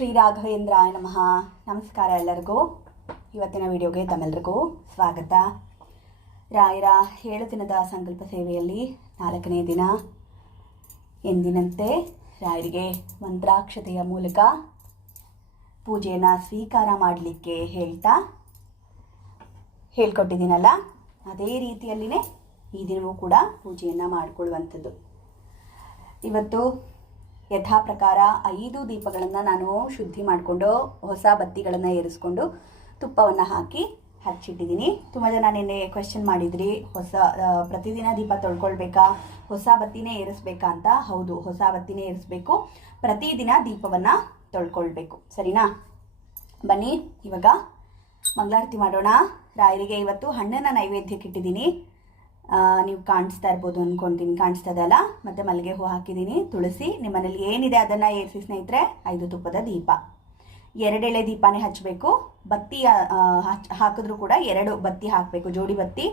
ಶ್ರೀ ರಾಘವೇಂದ್ರಾಯ ನಮಃ. ನಮಸ್ಕಾರ ಎಲ್ಲರಿಗೂ. ಇವತ್ತಿನ ವಿಡಿಯೋಗೆ ತಮ್ಮೆಲ್ಲರಿಗೂ ಸ್ವಾಗತ. ರಾಯರ ಏಳು ದಿನದ ಸಂಕಲ್ಪ ಸೇವೆಯಲ್ಲಿ ನಾಲ್ಕನೇ ದಿನ. ಎಂದಿನಂತೆ ರಾಯರಿಗೆ ಮಂತ್ರಾಕ್ಷತೆಯ ಮೂಲಕ ಪೂಜೆಯನ್ನು ಸ್ವೀಕಾರ ಮಾಡಲಿಕ್ಕೆ ಹೇಳ್ತಾ ಹೇಳ್ಕೊಟ್ಟಿದ್ದೀನಲ್ಲ, ಅದೇ ರೀತಿಯಲ್ಲಿನೇ ಈ ದಿನವೂ ಕೂಡ ಪೂಜೆಯನ್ನು ಮಾಡಿಕೊಳ್ಳುವಂಥದ್ದು. ಇವತ್ತು ಯಥಾ ಪ್ರಕಾರ ಐದು ದೀಪಗಳನ್ನು ನಾನು ಶುದ್ಧಿ ಮಾಡಿಕೊಂಡು ಹೊಸ ಬತ್ತಿಗಳನ್ನು ಏರಿಸ್ಕೊಂಡು ತುಪ್ಪವನ್ನು ಹಾಕಿ ಹಚ್ಚಿಟ್ಟಿದ್ದೀನಿ. ತುಂಬ ಜನ ನಿನ್ನೆ ಕ್ವೆಶನ್ ಮಾಡಿದ್ರಿ, ಹೊಸ ಪ್ರತಿದಿನ ದೀಪ ತೊಳ್ಕೊಳ್ಬೇಕಾ? ಹೊಸ ಬತ್ತಿನೇ ಏರಿಸ್ಬೇಕಾ ಅಂತ. ಹೌದು, ಹೊಸ ಬತ್ತಿನೇ ಏರಿಸ್ಬೇಕು. ಪ್ರತಿದಿನ ದೀಪವನ್ನು ತೊಳ್ಕೊಳ್ಬೇಕು. ಸರಿನಾ? ಬನ್ನಿ, ಇವಾಗ ಮಂಗಳಾರತಿ ಮಾಡೋಣ. ರಾಯರಿಗೆ ಇವತ್ತು ಹಣ್ಣನ್ನು ನೈವೇದ್ಯಕ್ಕೆ ಇಟ್ಟಿದ್ದೀನಿ. ನೀವು ಕಾಣಿಸ್ತಾ ಇರ್ಬೋದು ಅನ್ಕೊಂತೀನಿ. ಕಾಣಿಸ್ತಾ ಇದೆ ಅಲ್ಲ? ಮತ್ತು ಮಲ್ಲಿಗೆ ಹೂ ಹಾಕಿದ್ದೀನಿ. ತುಳಸಿ ನಿಮ್ಮನೇಲಿ ಏನಿದೆ ಅದನ್ನು ಏರಿಸಿ ಸ್ನೇಹಿತರೆ? ಐದು ತುಪ್ಪದ ದೀಪ. ಎರಡೆಳೆ ದೀಪನೇ ಹಚ್ಚಬೇಕು ಬತ್ತಿ ಹಾಕಿದ್ರು ಕೂಡ ಎರಡು ಬತ್ತಿ ಹಾಕಬೇಕು. ಜೋಡಿ ಬತ್ತಿ.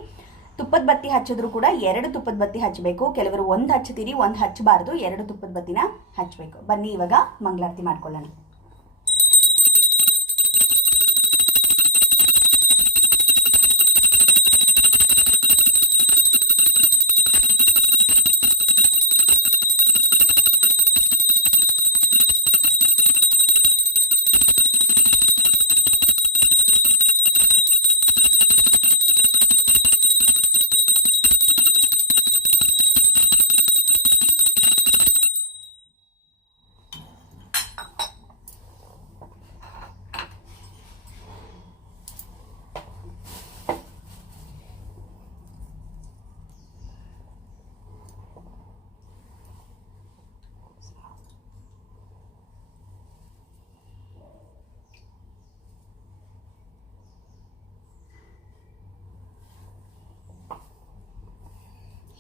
ತುಪ್ಪದ ಬತ್ತಿ ಹಚ್ಚಿದ್ರು ಕೂಡ ಎರಡು ತುಪ್ಪದ ಬತ್ತಿ ಹಚ್ಚಬೇಕು ಕೆಲವರು ಒಂದು ಹಚ್ತೀರಿ ಒಂದು ಹಚ್ಚಬಾರ್ದು. ಎರಡು ತುಪ್ಪದ ಬತ್ತಿನ ಹಚ್ಚಬೇಕು ಬನ್ನಿ, ಇವಾಗ ಮಂಗಳಾರತಿ ಮಾಡ್ಕೊಳ್ಳೋಣ.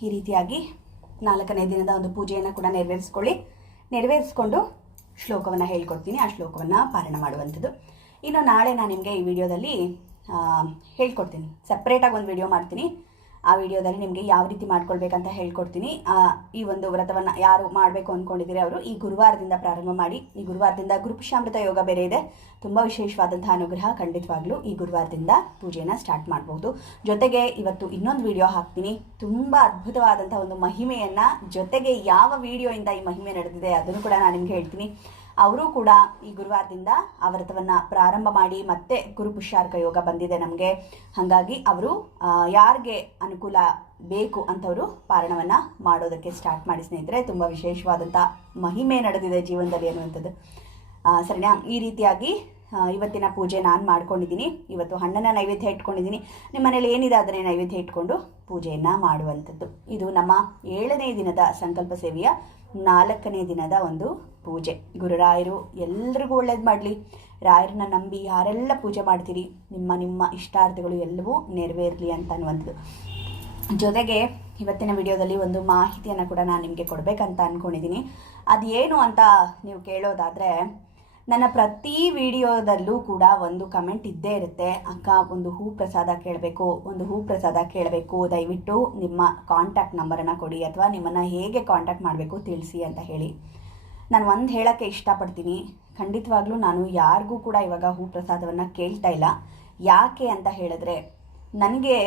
ಈ ರೀತಿಯಾಗಿ ನಾಲ್ಕನೇ ದಿನದ ಒಂದು ಪೂಜೆಯನ್ನು ಕೂಡ ನೆರವೇರಿಸ್ಕೊಳ್ಳಿ. ನೆರವೇರಿಸ್ಕೊಂಡು ಶ್ಲೋಕವನ್ನು ಹೇಳ್ಕೊಡ್ತೀನಿ. ಆ ಶ್ಲೋಕವನ್ನು ಪಾರಣ ಮಾಡುವಂಥದ್ದು. ಇನ್ನು ನಾಳೆ ನಾನು ನಿಮಗೆ ಈ ವಿಡಿಯೋದಲ್ಲಿ ಹೇಳ್ಕೊಡ್ತೀನಿ. ಸಪ್ರೇಟಾಗಿ ಒಂದು ವಿಡಿಯೋ ಮಾಡ್ತೀನಿ. ಆ ವಿಡಿಯೋದಲ್ಲಿ ನಿಮಗೆ ಯಾವ ರೀತಿ ಮಾಡ್ಕೊಳ್ಬೇಕಂತ ಹೇಳ್ಕೊಡ್ತೀನಿ. ಈ ಒಂದು ವ್ರತವನ್ನು ಯಾರು ಮಾಡಬೇಕು ಅಂದ್ಕೊಂಡಿದ್ದೀರಿ ಅವರು, ಈ ಗುರುವಾರದಿಂದ ಪ್ರಾರಂಭ ಮಾಡಿ, ಈ ಗುರುವಾರದಿಂದ ಗುರುಪುಷಾಮೃತ ಯೋಗ ಬೇರೆ ಇದೆ. ತುಂಬ ವಿಶೇಷವಾದಂತಹ ಅನುಗ್ರಹ ಖಂಡಿತವಾಗ್ಲೂ ಈ ಗುರುವಾರದಿಂದ ಪೂಜೆಯನ್ನು ಸ್ಟಾರ್ಟ್ ಮಾಡ್ಬೋದು. ಜೊತೆಗೆ ಇವತ್ತು ಇನ್ನೊಂದು ವಿಡಿಯೋ ಹಾಕ್ತೀನಿ. ತುಂಬ ಅದ್ಭುತವಾದಂಥ ಒಂದು ಮಹಿಮೆಯನ್ನು ಜೊತೆಗೆ ಯಾವ ವಿಡಿಯೋಯಿಂದ ಈ ಮಹಿಮೆ ನಡೆದಿದೆ ಅದನ್ನು ಕೂಡ ನಾನು ನಿಮ್ಗೆ ಹೇಳ್ತೀನಿ. ಅವರು ಕೂಡ ಈ ಗುರುವಾರದಿಂದ ಆ ವ್ರತವನ್ನು ಪ್ರಾರಂಭ ಮಾಡಿ ಮತ್ತೆ ಗುರು ಗುರುಪುಷ್ಯಾರ್ಕ ಯೋಗ ಬಂದಿದೆ ನಮಗೆ. ಹಾಗಾಗಿ ಅವರು ಯಾರಿಗೆ ಅನುಕೂಲ ಬೇಕು ಅಂತವರು ಪಾರಣವನ್ನು ಮಾಡೋದಕ್ಕೆ ಸ್ಟಾರ್ಟ್ ಮಾಡಿ ಸ್ನೇಹಿತರೆ. ತುಂಬ ವಿಶೇಷವಾದಂಥ ಮಹಿಮೆ ನಡೆದಿದೆ ಜೀವನದಲ್ಲಿ ಅನ್ನುವಂಥದ್ದು. ಸರಿನಾ ಈ ರೀತಿಯಾಗಿ ಇವತ್ತಿನ ಪೂಜೆ ನಾನು ಮಾಡ್ಕೊಂಡಿದ್ದೀನಿ. ಇವತ್ತು ಹಣ್ಣನ್ನು ನೈವೇದ್ಯ ಇಟ್ಕೊಂಡಿದ್ದೀನಿ. ನಿಮ್ಮ ಮನೇಲಿ ಏನಿದೆ ಅದನ್ನೇ ನೈವೇದ್ಯ ಇಟ್ಕೊಂಡು ಪೂಜೆಯನ್ನು ಮಾಡುವಂಥದ್ದು. ಇದು ನಮ್ಮ ಏಳನೇ ದಿನದ ಸಂಕಲ್ಪ ಸೇವೆಯ ನಾಲ್ಕನೇ ದಿನದ ಒಂದು ಪೂಜೆ. ಗುರುರಾಯರು ಎಲ್ರಿಗೂ ಒಳ್ಳೇದು ಮಾಡಲಿ. ರಾಯರನ್ನ ನಂಬಿ ಯಾರೆಲ್ಲ ಪೂಜೆ ಮಾಡ್ತೀರಿ, ನಿಮ್ಮ ನಿಮ್ಮ ಇಷ್ಟಾರ್ಥಗಳು ಎಲ್ಲವೂ ನೆರವೇರಲಿ ಅಂತ ಅನ್ನುವಂಥದ್ದು. ಜೊತೆಗೆ ಇವತ್ತಿನ ವಿಡಿಯೋದಲ್ಲಿ ಒಂದು ಮಾಹಿತಿಯನ್ನು ಕೂಡ ನಾನು ನಿಮಗೆ ಕೊಡಬೇಕಂತ ಅಂದ್ಕೊಂಡಿದ್ದೀನಿ ಅದೇನು ಅಂತ ನೀವು ಕೇಳೋದಾದರೆ ನನ್ನ ಪ್ರತಿ ವಿಡಿಯೋದಲ್ಲೂ ಕೂಡ ಒಂದು ಕಮೆಂಟ್ ಇದ್ದೇ ಇರುತ್ತೆ, ಅಕ್ಕ, ಒಂದು ಹೂ ಪ್ರಸಾದ ಕೇಳಬೇಕು, ಒಂದು ಹೂ ಪ್ರಸಾದ ಕೇಳಬೇಕು, ದಯವಿಟ್ಟು ನಿಮ್ಮ ಕಾಂಟ್ಯಾಕ್ಟ್ ನಂಬರನ್ನು ಕೊಡಿ ಅಥವಾ ನಿಮ್ಮನ್ನು ಹೇಗೆ ಕಾಂಟ್ಯಾಕ್ಟ್ ಮಾಡಬೇಕು ತಿಳಿಸಿ ಅಂತ ಹೇಳಿ. ನಾನು ಒಂದು ಹೇಳೋಕ್ಕೆ ಇಷ್ಟಪಡ್ತೀನಿ. ಖಂಡಿತವಾಗ್ಲೂ ನಾನು ಯಾರಿಗೂ ಕೂಡ ಇವಾಗ ಹೂ ಪ್ರಸಾದವನ್ನು ಕೇಳ್ತಾ ಇಲ್ಲ. ಯಾಕೆ ಅಂತ ಹೇಳಿದ್ರೆ ನನಗೆ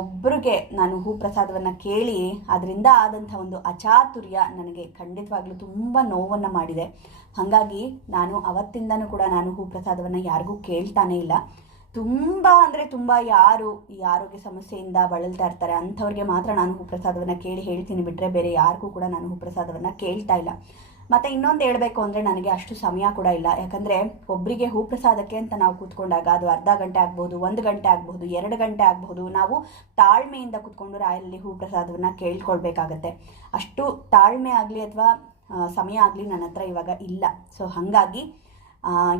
ಒಬ್ಬರಿಗೆ ನಾನು ಹೂ ಪ್ರಸಾದವನ್ನು ಕೇಳಿ ಅದರಿಂದ ಆದಂಥ ಒಂದು ಅಚಾತುರ್ಯ ನನಗೆ ಖಂಡಿತವಾಗ್ಲೂ ತುಂಬ ನೋವನ್ನು ಮಾಡಿದೆ. ಹಾಗಾಗಿ ನಾನು ಅವತ್ತಿಂದನೂ ಕೂಡ ನಾನು ಹೂ ಪ್ರಸಾದವನ್ನು ಯಾರಿಗೂ ಕೇಳ್ತಾನೇ ಇಲ್ಲ. ತುಂಬ ಅಂದರೆ ತುಂಬ ಯಾರು ಈ ಆರೋಗ್ಯ ಸಮಸ್ಯೆಯಿಂದ ಬಳಲ್ತಾ ಇರ್ತಾರೆ ಅಂಥವ್ರಿಗೆ ಮಾತ್ರ ನಾನು ಹೂ ಪ್ರಸಾದವನ್ನು ಕೇಳಿ ಹೇಳ್ತೀನಿ ಬಿಟ್ಟರೆ ಬೇರೆ ಯಾರಿಗೂ ಕೂಡ ನಾನು ಹೂ ಪ್ರಸಾದವನ್ನು ಕೇಳ್ತಾ ಇಲ್ಲ. ಮತ್ತು ಇನ್ನೊಂದು ಹೇಳಬೇಕು ಅಂದರೆ ನನಗೆ ಅಷ್ಟು ಸಮಯ ಕೂಡ ಇಲ್ಲ. ಯಾಕಂದರೆ ಒಬ್ಬರಿಗೆ ಹೂ ಪ್ರಸಾದಕ್ಕೆ ಅಂತ ನಾವು ಕೂತ್ಕೊಂಡಾಗ ಅದು ಅರ್ಧ ಗಂಟೆ ಆಗ್ಬೋದು, ಒಂದು ಗಂಟೆ ಆಗ್ಬಹುದು ಎರಡು ಗಂಟೆ ಆಗ್ಬಹುದು ನಾವು ತಾಳ್ಮೆಯಿಂದ ಕೂತ್ಕೊಂಡು ರಾಯಲ್ಲಿ ಹೂ ಪ್ರಸಾದವನ್ನು ಕೇಳ್ಕೊಳ್ಬೇಕಾಗತ್ತೆ. ಅಷ್ಟು ತಾಳ್ಮೆ ಆಗಲಿ ಅಥವಾ ಸಮಯ ಆಗಲಿ ನನ್ನ ಹತ್ರ ಇವಾಗ ಇಲ್ಲ. ಸೊ ಹಾಗಾಗಿ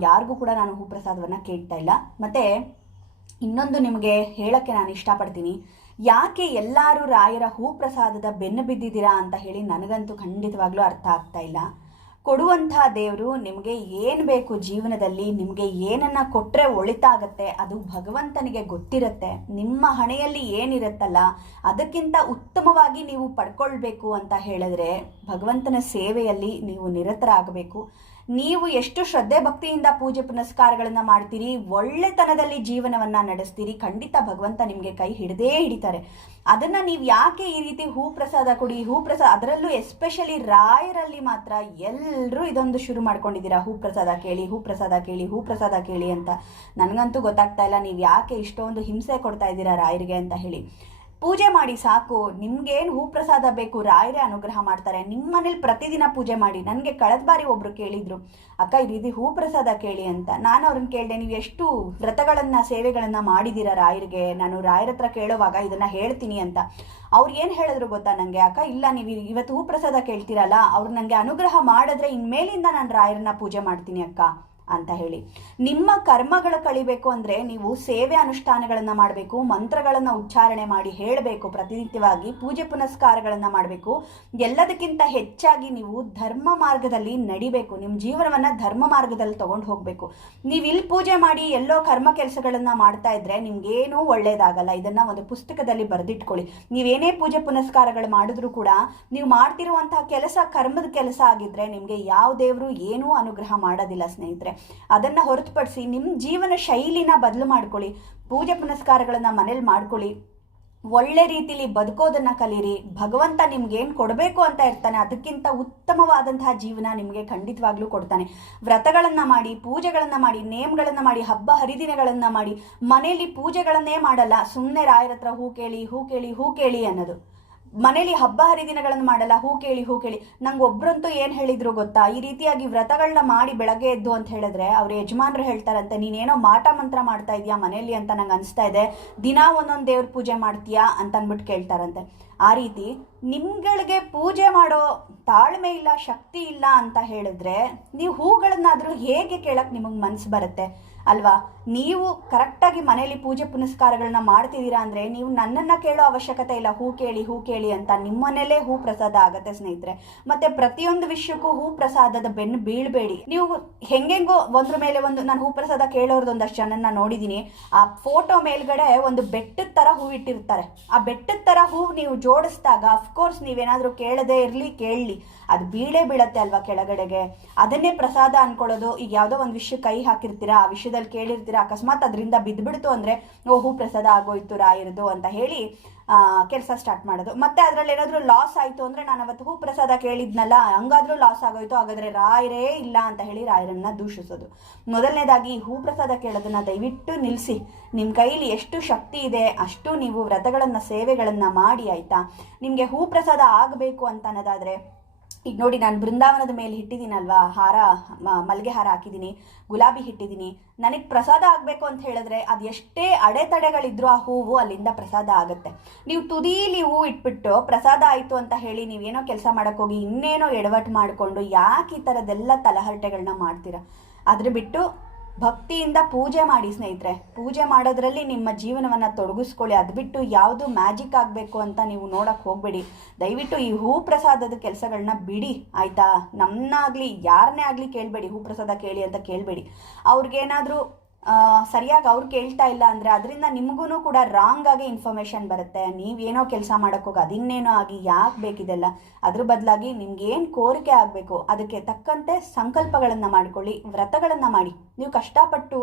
ಯಾರಿಗೂ ಕೂಡ ನಾನು ಹೂ ಪ್ರಸಾದವನ್ನು ಕೇಳ್ತಾ ಇಲ್ಲ. ಮತ್ತು ಇನ್ನೊಂದು ನಿಮಗೆ ಹೇಳಕ್ಕೆ ನಾನು ಇಷ್ಟಪಡ್ತೀನಿ. ಯಾಕೆ ಎಲ್ಲರೂ ರಾಯರ ಹೂ ಪ್ರಸಾದದ ಬೆನ್ನು ಬಿದ್ದಿದ್ದೀರಾ ಅಂತ ಹೇಳಿ ನನಗಂತೂ ಖಂಡಿತವಾಗ್ಲೂ ಅರ್ಥ ಆಗ್ತಾ ಇಲ್ಲ. ಕೊಡುವಂಥ ದೇವರು ನಿಮಗೆ ಏನು ಬೇಕು ಜೀವನದಲ್ಲಿ, ನಿಮಗೆ ಏನನ್ನು ಕೊಟ್ಟರೆ ಒಳಿತಾಗತ್ತೆ, ಅದು ಭಗವಂತನಿಗೆ ಗೊತ್ತಿರುತ್ತೆ. ನಿಮ್ಮ ಹಣೆಯಲ್ಲಿ ಏನಿರುತ್ತಲ್ಲ, ಅದಕ್ಕಿಂತ ಉತ್ತಮವಾಗಿ ನೀವು ಪಡ್ಕೊಳ್ಬೇಕು ಅಂತ ಹೇಳಿದ್ರೆ ಭಗವಂತನ ಸೇವೆಯಲ್ಲಿ ನೀವು ನಿರತರಾಗಬೇಕು. ನೀವು ಎಷ್ಟು ಶ್ರದ್ಧೆ ಭಕ್ತಿಯಿಂದ ಪೂಜೆ ಪುನಸ್ಕಾರಗಳನ್ನು ಮಾಡ್ತೀರಿ, ಒಳ್ಳೆತನದಲ್ಲಿ ಜೀವನವನ್ನ ನಡೆಸ್ತೀರಿ, ಖಂಡಿತ ಭಗವಂತ ನಿಮಗೆ ಕೈ ಹಿಡದೇ ಹಿಡಿತಾರೆ. ಅದನ್ನ ನೀವು ಯಾಕೆ ಈ ರೀತಿ ಹೂ ಪ್ರಸಾದ ಕೊಡಿ, ಹೂ ಪ್ರಸಾದ, ಅದರಲ್ಲೂ ಎಸ್ಪೆಷಲಿ ರಾಯರಲ್ಲಿ ಮಾತ್ರ ಎಲ್ಲರೂ ಇದೊಂದು ಶುರು ಮಾಡ್ಕೊಂಡಿದ್ದೀರಾ, ಹೂ ಪ್ರಸಾದ ಕೇಳಿ, ಹೂ ಪ್ರಸಾದ ಕೇಳಿ, ಹೂ ಪ್ರಸಾದ ಕೇಳಿ ಅಂತ. ನನಗಂತೂ ಗೊತ್ತಾಗ್ತಾ ಇಲ್ಲ, ನೀವು ಯಾಕೆ ಇಷ್ಟೊಂದು ಹಿಂಸೆ ಕೊಡ್ತಾ ಇದ್ದೀರಾ ರಾಯರಿಗೆ ಅಂತ ಹೇಳಿ. ಪೂಜೆ ಮಾಡಿ ಸಾಕು. ನಿಮ್ಗೇನು ಹೂ ಪ್ರಸಾದ ಬೇಕು? ರಾಯರೇ ಅನುಗ್ರಹ ಮಾಡ್ತಾರೆ. ನಿಮ್ಮ ಮನೇಲಿ ಪ್ರತಿದಿನ ಪೂಜೆ ಮಾಡಿ. ನನಗೆ ಕಳೆದ ಬಾರಿ ಒಬ್ರು ಕೇಳಿದ್ರು, ಅಕ್ಕ ರೀತಿ ಹೂ ಪ್ರಸಾದ ಕೇಳಿ ಅಂತ. ನಾನು ಅವ್ರನ್ನ ಕೇಳಿದೆ, ನೀವು ಎಷ್ಟು ವ್ರತಗಳನ್ನ, ಸೇವೆಗಳನ್ನ ಮಾಡಿದ್ದೀರಾ ರಾಯರಿಗೆ? ನಾನು ರಾಯರ ಹತ್ರ ಕೇಳೋವಾಗ ಇದನ್ನ ಹೇಳ್ತೀನಿ ಅಂತ. ಅವ್ರು ಏನು ಹೇಳಿದ್ರು ಗೊತ್ತಾ ನನಗೆ ಅಕ್ಕ, ಇಲ್ಲ, ನೀವು ಇವತ್ತು ಹೂ ಪ್ರಸಾದ ಕೇಳ್ತೀರಲ್ಲ? ಅವ್ರು ನನಗೆ ಅನುಗ್ರಹ ಮಾಡಿದ್ರೆ ಇನ್ಮೇಲಿಂದ ನಾನು ರಾಯರನ್ನ ಪೂಜೆ ಮಾಡ್ತೀನಿ ಅಕ್ಕ. ಅಂತ ಹೇಳಿ. ನಿಮ್ಮ ಕರ್ಮಗಳು ಕಳಿಬೇಕು ಅಂದ್ರೆ ನೀವು ಸೇವೆ ಅನುಷ್ಠಾನಗಳನ್ನ ಮಾಡಬೇಕು, ಮಂತ್ರಗಳನ್ನ ಉಚ್ಚಾರಣೆ ಮಾಡಿ ಹೇಳಬೇಕು, ಪ್ರತಿನಿತ್ಯವಾಗಿ ಪೂಜೆ ಪುನಸ್ಕಾರಗಳನ್ನ ಮಾಡಬೇಕು. ಎಲ್ಲದಕ್ಕಿಂತ ಹೆಚ್ಚಾಗಿ ನೀವು ಧರ್ಮ ಮಾರ್ಗದಲ್ಲಿ ನಡಿಬೇಕು. ನಿಮ್ಮ ಜೀವನವನ್ನ ಧರ್ಮ ಮಾರ್ಗದಲ್ಲಿ ತಗೊಂಡು ಹೋಗಬೇಕು. ನೀವು ಇಲ್ಲಿ ಪೂಜೆ ಮಾಡಿ ಎಲ್ಲೋ ಕರ್ಮ ಕೆಲಸಗಳನ್ನ ಮಾಡ್ತಾ ಇದ್ರೆ ನಿಮ್ಗೇನೂ ಒಳ್ಳೆಯದಾಗಲ್ಲ ಇದನ್ನ ಒಂದು ಪುಸ್ತಕದಲ್ಲಿ ಬರೆದಿಟ್ಕೊಳ್ಳಿ. ನೀವೇನೇ ಪೂಜೆ ಪುನಸ್ಕಾರಗಳು ಮಾಡಿದ್ರೂ ಕೂಡ ನೀವು ಮಾಡ್ತಿರುವಂತಹ ಕೆಲಸ ಕರ್ಮದ ಕೆಲಸ ಆಗಿದ್ರೆ ನಿಮಗೆ ಯಾವ ದೇವರು ಏನೂ ಅನುಗ್ರಹ ಮಾಡೋದಿಲ್ಲ ಸ್ನೇಹಿತರೆ. ಅದನ್ನ ಹೊರತುಪಡಿಸಿ ನಿಮ್ಮ ಜೀವನ ಶೈಲಿನ ಬದಲು ಮಾಡ್ಕೊಳ್ಳಿ. ಪೂಜೆ ಪುನಸ್ಕಾರಗಳನ್ನ ಮನೇಲಿ ಮಾಡ್ಕೊಳ್ಳಿ. ಒಳ್ಳೆ ರೀತಿಲಿ ಬದುಕೋದನ್ನ ಕಲೀರಿ. ಭಗವಂತ ನಿಮ್ಗೇನು ಕೊಡಬೇಕು ಅಂತ ಇರ್ತಾನೆ, ಅದಕ್ಕಿಂತ ಉತ್ತಮವಾದಂತಹ ಜೀವನ ನಿಮಗೆ ಖಂಡಿತವಾಗ್ಲೂ ಕೊಡ್ತಾನೆ. ವ್ರತಗಳನ್ನ ಮಾಡಿ, ಪೂಜೆಗಳನ್ನ ಮಾಡಿ, ನೇಮ್ಗಳನ್ನ ಮಾಡಿ, ಹಬ್ಬ ಹರಿದಿನಗಳನ್ನ ಮಾಡಿ ಮನೆಯಲ್ಲಿ ಪೂಜೆಗಳನ್ನೇ ಮಾಡಲ್ಲ ಸುಮ್ಮನೆ ರಾಯರ ಹತ್ರ ಹೂ ಕೇಳಿ ಹೂ ಕೇಳಿ ಹೂ ಕೇಳಿ ಅನ್ನೋದು. ಮನೇಲಿ ಹಬ್ಬ ಹರಿದಿನಗಳನ್ನು ಮಾಡಲ್ಲ, ಹೂ ಕೇಳಿ ಹೂ ಕೇಳಿ. ನಂಗೆ ಒಬ್ರಂತೂ ಏನು ಹೇಳಿದ್ರು ಗೊತ್ತಾ? ಈ ರೀತಿಯಾಗಿ ವ್ರತಗಳನ್ನ ಮಾಡಿ ಬೆಳಗ್ಗೆ ಎದ್ದು ಅಂತ ಹೇಳಿದ್ರೆ ಅವ್ರ ಯಜಮಾನ್ರು ಹೇಳ್ತಾರಂತೆ, ನೀನೇನೋ ಮಾಟ ಮಂತ್ರ ಮಾಡ್ತಾ ಇದೀಯಾ ಮನೇಲಿ? ಅಂತ ನಂಗೆ ಅನಿಸ್ತಾ ಇದೆ. ದಿನ ಒಂದೊಂದು ದೇವ್ರ ಪೂಜೆ ಮಾಡ್ತೀಯಾ ಅಂತ ಅಂದ್ಬಿಟ್ಟು ಕೇಳ್ತಾರಂತೆ. ಆ ರೀತಿ ನಿಮ್ಗಳಿಗೆ ಪೂಜೆ ಮಾಡೋ ತಾಳ್ಮೆ ಇಲ್ಲ, ಶಕ್ತಿ ಇಲ್ಲ ಅಂತ ಹೇಳಿದ್ರೆ, ನೀವು ಹೂಗಳನ್ನಾದರೂ ಹೇಗೆ ಕೇಳಕ್ಕೆ ನಿಮಗೆ ಮನಸ್ಸು ಬರುತ್ತೆ? ಅಲ್ವಾ? ನೀವು ಕರೆಕ್ಟಾಗಿ ಮನೆಯಲ್ಲಿ ಪೂಜೆ ಪುನಸ್ಕಾರಗಳನ್ನ ಮಾಡ್ತಿದ್ದೀರಾ ಅಂದರೆ ನೀವು ನನ್ನನ್ನು ಕೇಳೋ ಅವಶ್ಯಕತೆ ಇಲ್ಲ. ಹೂ ಕೇಳಿ ಹೂ ಕೇಳಿ ಅಂತ ನಿಮ್ಮನೇಲೇ ಹೂ ಪ್ರಸಾದ ಆಗುತ್ತೆ ಸ್ನೇಹಿತರೆ. ಮತ್ತೆ ಪ್ರತಿಯೊಂದು ವಿಷಯಕ್ಕೂ ಹೂ ಪ್ರಸಾದದ ಬೆನ್ನು ಬೀಳಬೇಡಿ. ನೀವು ಹೆಂಗೆಂಗೋ ಒಂದ್ರ ಮೇಲೆ ಒಂದು ನಾನು ಹೂ ಪ್ರಸಾದ ಕೇಳೋರ್ದು ಒಂದಷ್ಟು ಜನನ್ನ ನೋಡಿದ್ದೀನಿ ಆ ಫೋಟೋ ಮೇಲ್ಗಡೆ ಒಂದು ಬೆಟ್ಟದ ಥರ ಹೂ ಇಟ್ಟಿರ್ತಾರೆ. ಆ ಬೆಟ್ಟದ ಥರ ಹೂ ನೀವು ಜೋಡಿಸಿದಾಗ ಅಫ್ಕೋರ್ಸ್ ನೀವೇನಾದ್ರೂ ಕೇಳದೇ ಇರಲಿ, ಕೇಳಲಿ. ಅದು ಬೀಳೇ ಬೀಳತ್ತೆ ಅಲ್ವಾ ಕೆಳಗಡೆಗೆ? ಅದನ್ನೇ ಪ್ರಸಾದ ಅನ್ಕೊಳ್ಳೋದು. ಈಗ ಯಾವುದೋ ಒಂದು ವಿಷಯ ಕೈ ಹಾಕಿರ್ತೀರಾ, ಆ ವಿಷಯದಲ್ಲಿ ಕೇಳಿರ್ತೀರಾ? ಅಕಸ್ಮಾತ್ ಅದರಿಂದ ಬಿದ್ದುಬಿಡ್ತು ಅಂದರೆ, ಓಹು, ಪ್ರಸಾದ ಆಗೋಯ್ತು ರಾಯರದು ಅಂತ ಹೇಳಿ ಕೆಲಸ ಸ್ಟಾರ್ಟ್ ಮಾಡೋದು. ಮತ್ತೆ ಅದರಲ್ಲಿ ಏನಾದರೂ ಲಾಸ್ ಆಯಿತು ಅಂದರೆ ನಾನು ಅವತ್ತು ಹೂ, ಪ್ರಸಾದ ಕೇಳಿದ್ನಲ್ಲ, ಹಂಗಾದರೂ ಲಾಸ್ ಆಗೋಯ್ತು. ಹಾಗಾದರೆ ರಾಯರೇ ಇಲ್ಲ ಅಂತ ಹೇಳಿ ರಾಯರನ್ನ ದೂಷಿಸೋದು. ಮೊದಲನೇದಾಗಿ ಹೂ, ಪ್ರಸಾದ ಕೇಳೋದನ್ನು ದಯವಿಟ್ಟು ನಿಲ್ಲಿಸಿ ನಿಮ್ಮ ಕೈಲಿ ಎಷ್ಟು ಶಕ್ತಿ ಇದೆ, ಅಷ್ಟು ನೀವು ವ್ರತಗಳನ್ನು, ಸೇವೆಗಳನ್ನು ಮಾಡಿ, ಆಯಿತಾ? ನಿಮಗೆ ಹೂ, ಪ್ರಸಾದ ಆಗಬೇಕು ಅಂತ ಅನ್ನೋದಾದರೆ ಈಗ ನೋಡಿ, ನಾನು ಬೃಂದಾವನದ ಮೇಲೆ ಇಟ್ಟಿದ್ದೀನಲ್ವಾ? ಹಾರ ಮಲ್ಲಿಗೆ ಹಾರ ಹಾಕಿದ್ದೀನಿ, ಗುಲಾಬಿ ಇಟ್ಟಿದ್ದೀನಿ. ನನಗೆ ಪ್ರಸಾದ ಆಗಬೇಕು ಅಂತ ಹೇಳಿದ್ರೆ ಅದು ಎಷ್ಟೇ ಅಡೆತಡೆಗಳಿದ್ರೂ ಆ ಹೂವು ಅಲ್ಲಿಂದ ಪ್ರಸಾದ ಆಗುತ್ತೆ. ನೀವು ತುದೀಲಿ ಹೂವು ಇಟ್ಬಿಟ್ಟು ಪ್ರಸಾದ ಆಯಿತು ಅಂತ ಹೇಳಿ ನೀವೇನೋ ಕೆಲಸ ಮಾಡೋಕ್ಕೋಗಿ ಇನ್ನೇನೋ ಎಡವಟ್ಟು ಮಾಡಿಕೊಂಡು ಯಾಕೆ ಈ ಥರದ್ದೆಲ್ಲ ತಲಹರಟೆಗಳನ್ನ ಮಾಡ್ತೀರಾ? ಅದ್ರ ಬಿಟ್ಟು ಭಕ್ತಿಯಿಂದ ಪೂಜೆ ಮಾಡಿ ಸ್ನೇಹಿತರೆ, ಪೂಜೆ ಮಾಡೋದ್ರಲ್ಲಿ ನಿಮ್ಮ ಜೀವನವನ್ನು ತೊಡಗಿಸ್ಕೊಳ್ಳಿ. ಅದು ಬಿಟ್ಟು ಯಾವುದು ಮ್ಯಾಜಿಕ್ ಆಗಬೇಕು ಅಂತ ನೀವು ನೋಡಕ್ಕೆ ಹೋಗಬೇಡಿ. ದಯವಿಟ್ಟು ಈ ಹೂ ಪ್ರಸಾದದ ಕೆಲಸಗಳನ್ನ ಬಿಡಿ, ಆಯಿತಾ? ನಮ್ಮನ್ನಾಗಲಿ ಯಾರನ್ನೇ ಆಗಲಿ ಕೇಳಬೇಡಿ ಹೂ ಪ್ರಸಾದ ಕೇಳಿ ಅಂತ ಕೇಳಬೇಡಿ. ಅವ್ರಿಗೇನಾದರೂ ಸರಿಯಾಗಿ ಅವ್ರು ಕೇಳ್ತಾ ಇಲ್ಲ ಅಂದರೆ ಅದರಿಂದ ನಿಮಗೂ ಕೂಡ ರಾಂಗ್ ಆಗಿ ಇನ್ಫಾರ್ಮೇಷನ್ ಬರುತ್ತೆ. ನೀವೇನೋ ಕೆಲಸ ಮಾಡೋಕ್ಕೋಗಿ ಅದಿನ್ನೇನೋ ಆಗಿ ಯಾಕೆ ಬೇಕಿದೆಲ್ಲ, ಅದ್ರ ಬದಲಾಗಿ ನಿಮ್ಗೇನು ಕೋರಿಕೆ ಆಗಬೇಕು, ಅದಕ್ಕೆ ತಕ್ಕಂತೆ ಸಂಕಲ್ಪಗಳನ್ನು ಮಾಡಿಕೊಳ್ಳಿ, ವ್ರತಗಳನ್ನು ಮಾಡಿ. ನೀವು ಕಷ್ಟಪಟ್ಟು